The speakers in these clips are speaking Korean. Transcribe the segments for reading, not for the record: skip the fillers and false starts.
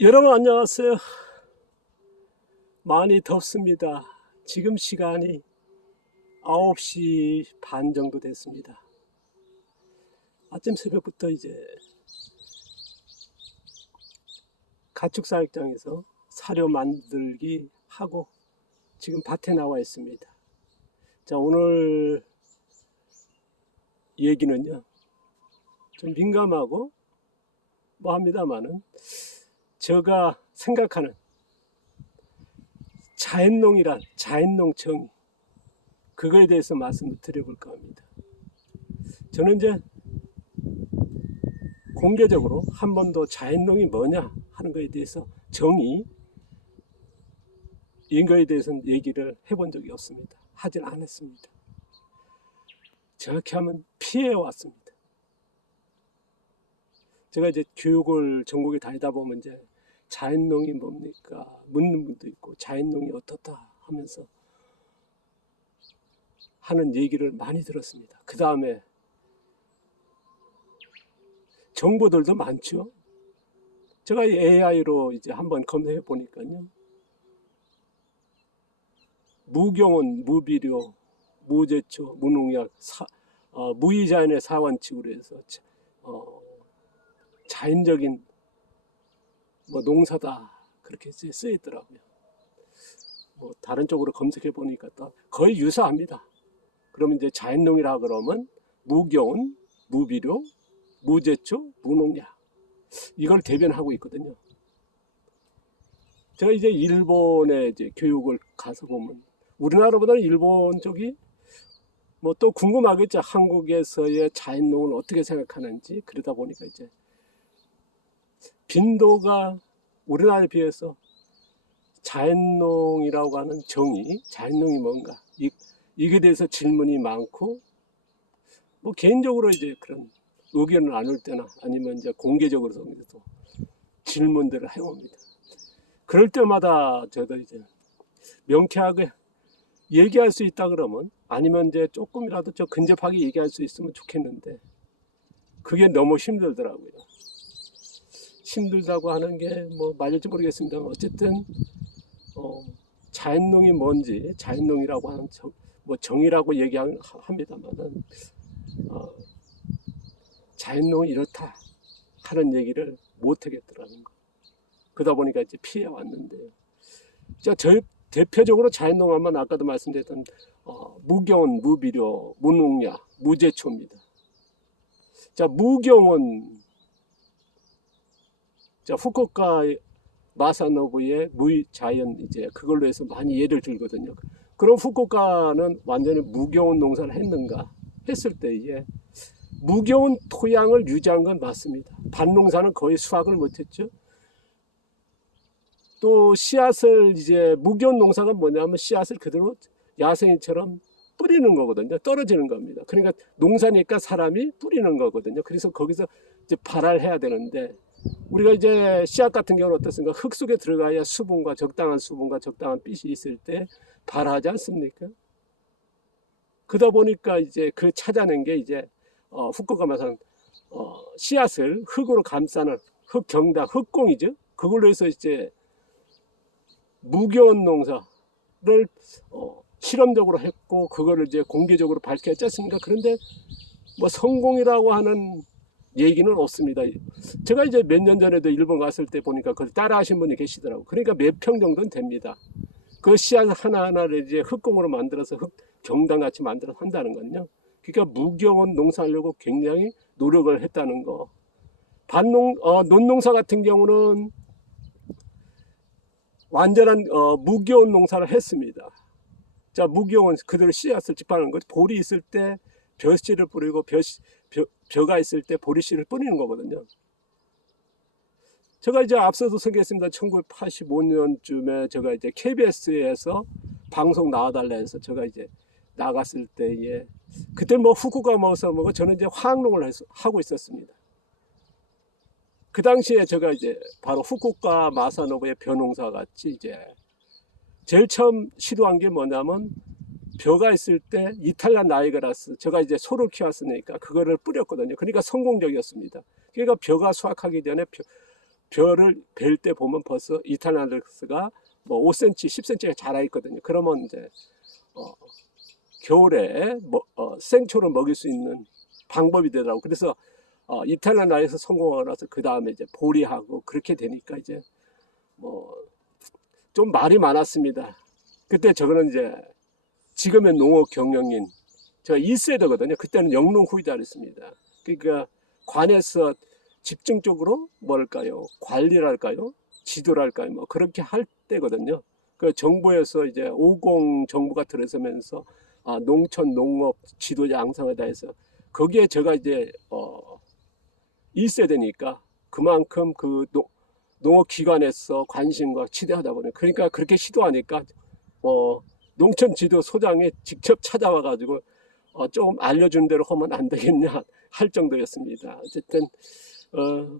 여러분 안녕하세요. 많이 덥습니다. 지금 시간이 9시 반 정도 됐습니다. 아침 새벽부터 이제 가축사육장에서 사료 만들기 하고 지금 밭에 나와 있습니다. 자, 오늘 얘기는요, 좀 민감하고 뭐 합니다만은 제가 생각하는 자연농이란 자연농 정의, 그거에 대해서 말씀을 드려볼까 합니다. 저는 이제 공개적으로 한 번도 자연농이 뭐냐 하는 것에 대해서 정의, 이거에 대해서는 얘기를 해본 적이 없습니다. 하진 않았습니다. 정확히 하면 피해왔습니다. 제가 이제 교육을 전국에 다니다 보면 이제 자연농이 뭡니까 묻는 분도 있고, 자연농이 어떻다 하면서 하는 얘기를 많이 들었습니다. 그 다음에 정보들도 많죠. 제가 AI로 이제 한번 검색해 보니까요, 무경운, 무비료, 무제초, 무농약, 무이자연의 사원칙으로 해서 자연적인 뭐 농사다 그렇게 쓰여 있더라고요. 뭐 다른 쪽으로 검색해 보니까 또 거의 유사합니다. 그러면 이제 자연농이라 그러면 무경운, 무비료, 무제초, 무농약, 이걸 대변하고 있거든요. 제가 이제 일본에 이제 교육을 가서 보면 우리나라보다는 일본 쪽이 뭐 또 궁금하겠죠. 한국에서의 자연농을 어떻게 생각하는지. 그러다 보니까 이제 빈도가 우리나라에 비해서 자연농이라고 하는 정의, 자연농이 뭔가, 이게 대해서 질문이 많고, 뭐 개인적으로 이제 그런 의견을 나눌 때나 아니면 이제 공개적으로도 질문들을 해옵니다. 그럴 때마다 저도 이제 명쾌하게 얘기할 수 있다 그러면, 아니면 이제 조금이라도 좀 근접하게 얘기할 수 있으면 좋겠는데, 그게 너무 힘들더라고요. 힘들다고 하는 게 뭐 맞을지 모르겠습니다만, 어쨌든 자연농이 뭔지, 자연농이라고 하는 뭐 정의라고 얘기합니다만은, 자연농이 이렇다 하는 얘기를 못 하겠더라는 거. 그러다 보니까 이제 피해 왔는데요. 자, 저 대표적으로 자연농하면 아까도 말씀드렸던 무경운, 무비료, 무농약, 무제초입니다. 자, 무경운, 자, 후쿠오카 마사노부의 무자연, 이제 그걸로 해서 많이 예를 들거든요. 그럼 후쿠오카는 완전히 무경운 농사를 했는가 했을 때에 무경운 토양을 유지한 건 맞습니다. 밭농사는 거의 수확을 못했죠. 또 씨앗을, 이제 무경운 농사가 뭐냐면 씨앗을 그대로 야생이처럼 뿌리는 거거든요. 떨어지는 겁니다. 그러니까 농사니까 사람이 뿌리는 거거든요. 그래서 거기서 이제 발화해야 되는데, 우리가 이제 씨앗 같은 경우는 어떻습니까? 흙 속에 들어가야 수분과 적당한 빛이 있을 때 발하지 않습니까? 그러다 보니까 이제 그 찾아낸 게 이제 후쿠오카 마산 씨앗을 흙으로 감싸는 흙경당, 흙공이죠. 그걸로 해서 이제 무교원 농사를 실험적으로 했고, 그거를 이제 공개적으로 밝혔지 않습니까? 그런데 뭐 성공이라고 하는 얘기는 없습니다. 제가 이제 몇 년 전에도 일본 갔을 때 보니까 그걸 따라 하신 분이 계시더라고요. 그러니까 몇 평 정도는 됩니다. 그 씨앗 하나하나를 이제 흙공으로 만들어서 흙 경당 같이 만들어서 한다는 건요. 그러니까 무경운 농사하려고 굉장히 노력을 했다는 거. 논농사 같은 경우는 완전한 무경운 농사를 했습니다. 자, 무경운 그대로 씨앗을 집하는 거죠. 볼이 있을 때 벼씨를 뿌리고 벼가 있을 때 보리씨를 뿌리는 거거든요. 제가 이제 앞서도 소개했습니다. 1985년쯤에 제가 이제 KBS에서 방송 나와달라 해서 제가 이제 나갔을 때에, 그때 뭐 후쿠오카 먹어서 먹고 저는 이제 화학농을 하고 있었습니다. 그 당시에 제가 이제 바로 후쿠오카 마사노부의 벼농사 같이 이제 제일 처음 시도한 게 뭐냐면, 벼가 있을 때 이탈리안 나이가라스, 제가 이제 소를 키웠으니까 그거를 뿌렸거든요. 그러니까 성공적이었습니다. 그러니까 벼가 수확하기 전에 벼를 벨 때 보면 벌써 이탈리아스가 뭐 5cm, 10cm가 자라 있거든요. 그러면 이제 겨울에 생초를 먹일 수 있는 방법이 되더라고. 그래서 이탈리아 나라에서 성공하고 나서 그 다음에 이제 보리하고 그렇게 되니까 이제 뭐 좀 말이 많았습니다. 그때 저거는 이제 지금의 농업 경영인 제가 1세대거든요. 그때는 영농 후이자였습니다. 그러니까 관에서 집중적으로 뭐랄까요, 관리랄까요, 지도랄까요, 뭐 그렇게 할 때거든요. 그 정부에서 이제 50 정부가 들어서면서 농촌 농업 지도 양성하다 해서 거기에 제가 이제 1세대니까 그만큼 그 농업기관에서 관심과 치대하다 보니 그러니까 그렇게 시도하니까 농촌지도소장이 직접 찾아와 가지고 조금 알려준 대로 하면 안 되겠냐 할 정도였습니다. 어쨌든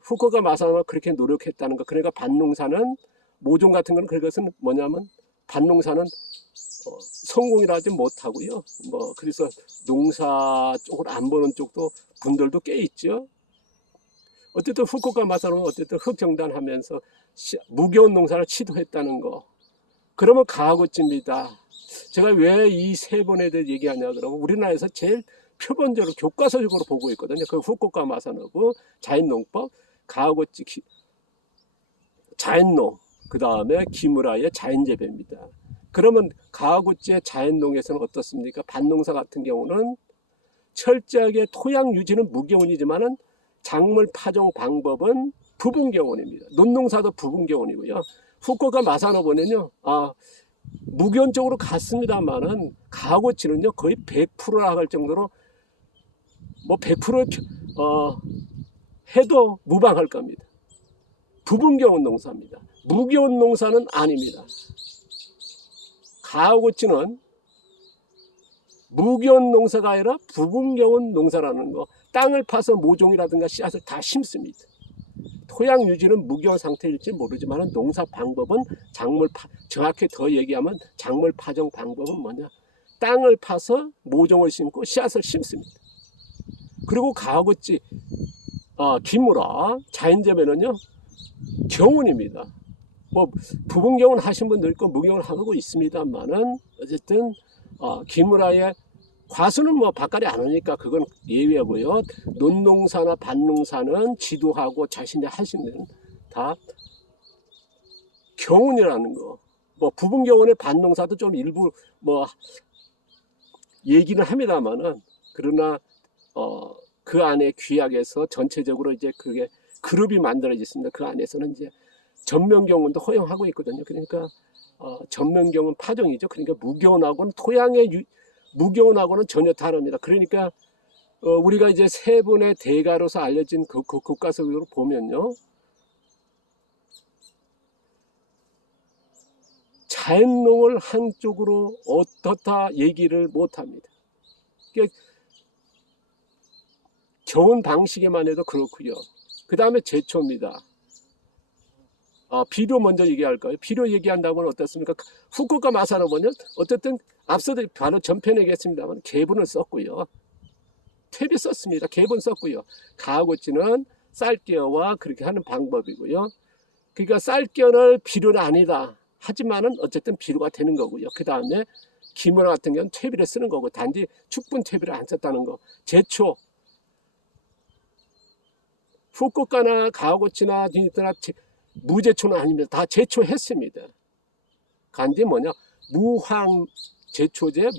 후쿠오카 마사노가 그렇게 노력했다는 거. 그러니까 밭농사는 모종 같은 건 그것은 뭐냐면 밭농사는 성공이라 하지 못하고요. 뭐 그래서 농사 쪽을 안 보는 쪽도 분들도 꽤 있죠. 어쨌든 후쿠오카 마사노는 어쨌든 흑정단하면서 무겨운 농사를 시도했다는 거. 그러면 가하구치입니다. 제가 왜 이 세 번에 대해 얘기하냐 그러면 우리나라에서 제일 표본적으로 교과서적으로 보고 있거든요. 그 후쿠오카 마사노부 자연농법, 가하구치 자연농, 그 다음에 기무라의 자연재배입니다. 그러면 가하구치의 자연농에서는 어떻습니까? 밭농사 같은 경우는 철저하게 토양 유지는 무교훈이지만은 작물 파종 방법은 부분교훈입니다. 논농사도 부분교훈이고요. 후쿠오카 마사노부는요, 무교훈 쪽으로 갔습니다만은 가하구치는요 거의 100%라 할 정도로 뭐 100% 해도 무방할 겁니다. 부분교훈 농사입니다. 무교훈 농사는 아닙니다. 가하구치는 무교훈 농사가 아니라 부분교훈 농사라는 거. 땅을 파서 모종이라든가 씨앗을 다 심습니다. 토양 유지는 무교훈 상태일지 모르지만 농사 방법은 정확히 더 얘기하면 작물 파종 방법은 뭐냐? 땅을 파서 모종을 심고 씨앗을 심습니다. 그리고 가하구치 기무라 자연재배는요 경운입니다. 뭐 부분경운 하신 분도 있고 무경운 하고 있습니다만은 어쨌든 기무라의 과수는 뭐 바깥에 안 오니까 그건 예외고요. 논농사나 밭농사는 지도하고 자신이 하시는 다 경운이라는 거. 뭐 부분경운의 밭농사도 좀 일부 뭐 얘기는 합니다만은 그러나 그 안에 규약에서 전체적으로 이제 그게 그룹이 만들어졌습니다. 그 안에서는 이제 전면경운도 허용하고 있거든요. 그러니까 전면경운 파종이죠. 그러니까 무경운하고는 토양의 무교훈하고는 전혀 다릅니다. 그러니까 우리가 이제 세 분의 대가로서 알려진 그 교과서로 보면요, 자연농을 한쪽으로 어떻다 얘기를 못합니다. 그러니까 겨운 방식에만 해도 그렇고요. 그 다음에 제초입니다. 비료 먼저 얘기할까요? 비료 얘기한다면 어떻습니까? 후쿠오카 마사노부는 어쨌든 앞서도 바로 전편에 얘기했습니다만 개분을 썼고요. 퇴비 썼습니다. 개분 썼고요. 가하구치는 쌀개와 그렇게 하는 방법이고요. 그러니까 쌀개는 비료는 아니다. 하지만은 어쨌든 비료가 되는 거고요. 그 다음에 기무라 같은 경우는 퇴비를 쓰는 거고 단지 축분 퇴비를 안 썼다는 거. 제초 후쿠오카나 가하구치나 니트나 무제초는 아닙니다. 다 제초했습니다. 간디 뭐냐? 무황 제초제,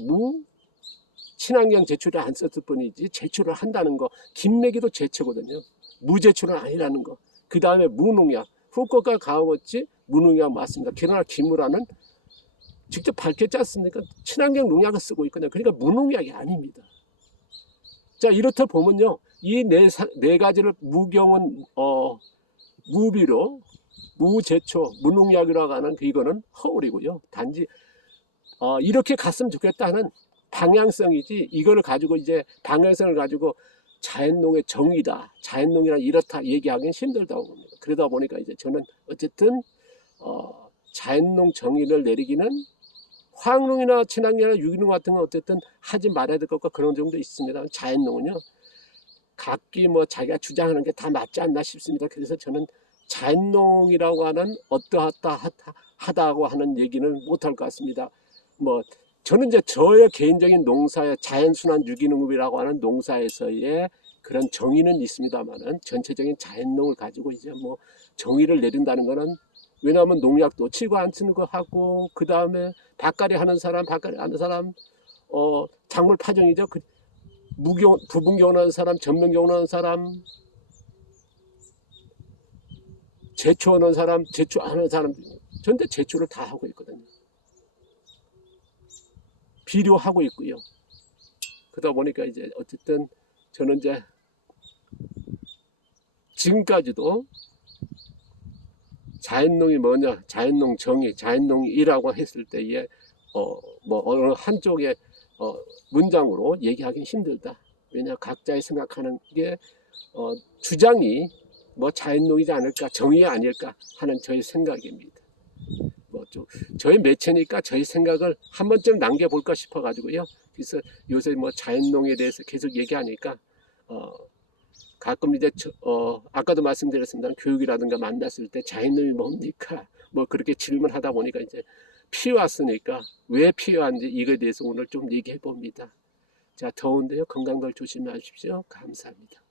친환경 제초를 안 썼을 뿐이지 제초를 한다는 거. 김매기도 제초거든요. 무제초는 아니라는 거. 그 다음에 무농약. 후쿠오카 가하구치 무농약 맞습니다. 그러나 기무라는 직접 밝혔지 않습니까? 친환경 농약을 쓰고 있거든요. 그러니까 무농약이 아닙니다. 자, 이렇다 보면요. 이 네 가지를 무경은 무비료, 무제초, 무농약이라고 하는 이거는 허울이고요. 단지 이렇게 갔으면 좋겠다는 방향성이지 이거를 가지고 이제 방향성을 가지고 자연농의 정의다, 자연농이란 이렇다 얘기하기는 힘들다고 봅니다. 그러다 보니까 이제 저는 어쨌든 자연농 정의를 내리기는 화학농이나 친환경이나 유기농 같은 건 어쨌든 하지 말아야 될 것과 그런 정도 있습니다. 자연농은요 각기 뭐 자기가 주장하는 게 다 맞지 않나 싶습니다. 그래서 저는 자연농이라고 하는 어떠하다고 하는 얘기는 못할 것 같습니다. 뭐 저는 이제 저의 개인적인 농사의 자연순환 유기농업이라고 하는 농사에서의 그런 정의는 있습니다만은 전체적인 자연농을 가지고 이제 뭐 정의를 내린다는 거는, 왜냐하면 농약도 치고 안 치는 거 하고, 그 다음에 밭갈이 하는 사람, 밭갈이 하는 사람, 작물 파종이죠. 부분 교환하는 사람, 전면 교환하는 사람, 제초하는 사람, 제초 안 하는 사람, 전대 제초를 다 하고 있거든요. 비료하고 있고요. 그러다 보니까 이제 어쨌든 저는 이제 지금까지도 자연농이 뭐냐, 자연농 정의, 자연농이라고 했을 때에 뭐 어느 한쪽의 문장으로 얘기하기 힘들다. 왜냐, 각자의 생각하는 게 주장이 뭐 자연농이지 않을까, 정의 아닐까 하는 저의 생각입니다. 뭐 좀 저의 매체니까 저의 생각을 한 번쯤 남겨볼까 싶어가지고요. 그래서 요새 뭐 자연농에 대해서 계속 얘기하니까 가끔 이제 아까도 말씀드렸습니다. 교육이라든가 만났을 때 자연농이 뭡니까? 뭐 그렇게 질문하다 보니까 이제 피해왔으니까 왜 피해왔는지 이거에 대해서 오늘 좀 얘기해 봅니다. 자, 더운데요. 건강들 조심하십시오. 감사합니다.